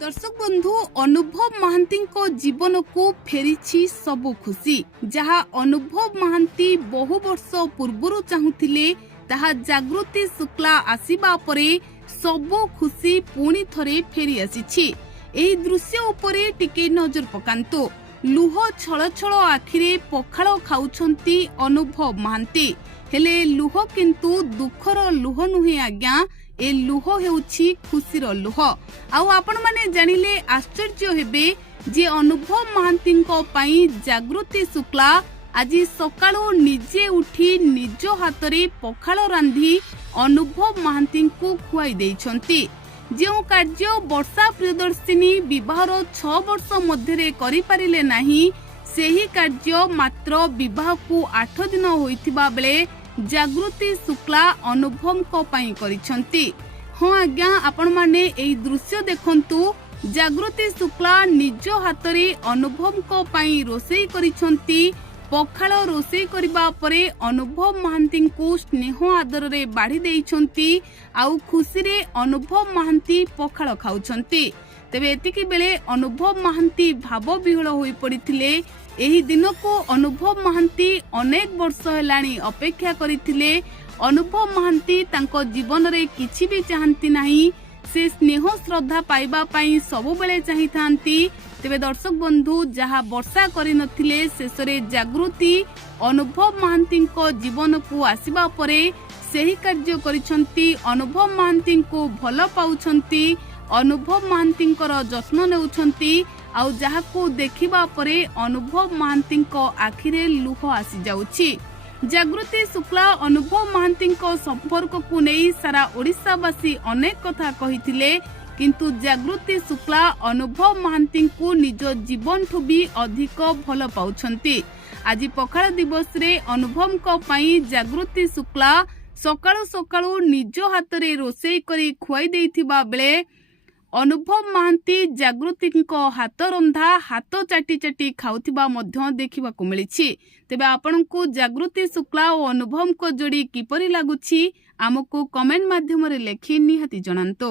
दर्शक बंधु अनुभव महांती जीवन को फेरी सबु खुशी जहाँ अनुभव महांती बहु वर्ष पूर्वर चाहूले ताहा जागृति शुक्ला आसीबा परे सबु खुशी पुणी थरे फेरी आसी। एही दृश्य उपरे टिके नजर पकांतो। लुह छल छल आखिरे पखाल खाउछंती अनुभव महांती। हेले लुह किंतु दुखर लुह नुहे आज्ञा, ए लुह हेउछि खुशीर लुह। आउ आपण माने जानिले आश्चर्य हेबे जे अनुभव महांतींको पई जागृति शुक्ला आज सकाळो निजे उठी निज हातरे पखाल रांधी अनुभव महांतींको खुआई देइछंती। जो कार्य वर्षा प्रियदर्शिनी विवाहर 6 वर्ष मध्यरे करि पारिले नाही, सेही कार्य मात्र विवाह को 8 दिन होइथिबा बेले जागृति शुक्ला अनुभव को पई करिसंती। हाँ आज्ञा, आपण माने एई दृश्य देखंतु। जागृति शुक्ला निज हातरे अनुभव को पई रोसई करिसंती। पखाल रोसई करिबा परे अनुभव महांती को स्नेह आदर रे बाढ़ी देइछंती। आउ खुशी रे अनुभव महांती पखाल खाउछंती। तेबे एतिकी बेले अनुभव महांती भाव विहल होई पड़िथिले। एही दिन को अनुभव महांती अनेक वर्ष हेलाणी अपेक्षा करिथिले। अनुभव महांती तांको जीवन रे किछि भी चाहंती नाही, से स्नेह श्रद्धा पाइबा पई सबु बेले चाहिथांती। तेबे दर्शक बंधु जहा वर्षा करि नथिले शेषरे जागृति अनुभव महांती को जीवन को आसीबा परे सेही कार्य करिसंती। अनुभव महांती को भल पाउछंती, अनुभव महांती जत्न नेउछंती। आउ जहाको देखिबा परे अनुभव महांती आखिरे लुह आसी जाउछि। जागृति शुक्ला अनुभव महांती संपर्क को नहीं सारा ओडिशावासी अनेक कथा कहिथिले, किंतु जागृति शुक्ला अनुभव महांती को निज जीवन ठू भी अधिक भल पाउछंती। आज पखाल दिवस रे अनुभव को पई जागृति शुक्ला सकाळु सकाळु निज हातरे रोसई करी खुआई देइथिबा बेले अनुभव महांती जागृति हाथ रंधा हाथ चाटी चाटी खाउथिबा मध्य देखिबाकु मिलिछि। तेबे आपनकु जागृति शुक्ला और अनुभव को जोड़ी किपरि लागुछि आमको कमेंट माध्यम रे लेखि निहाती जणांतो।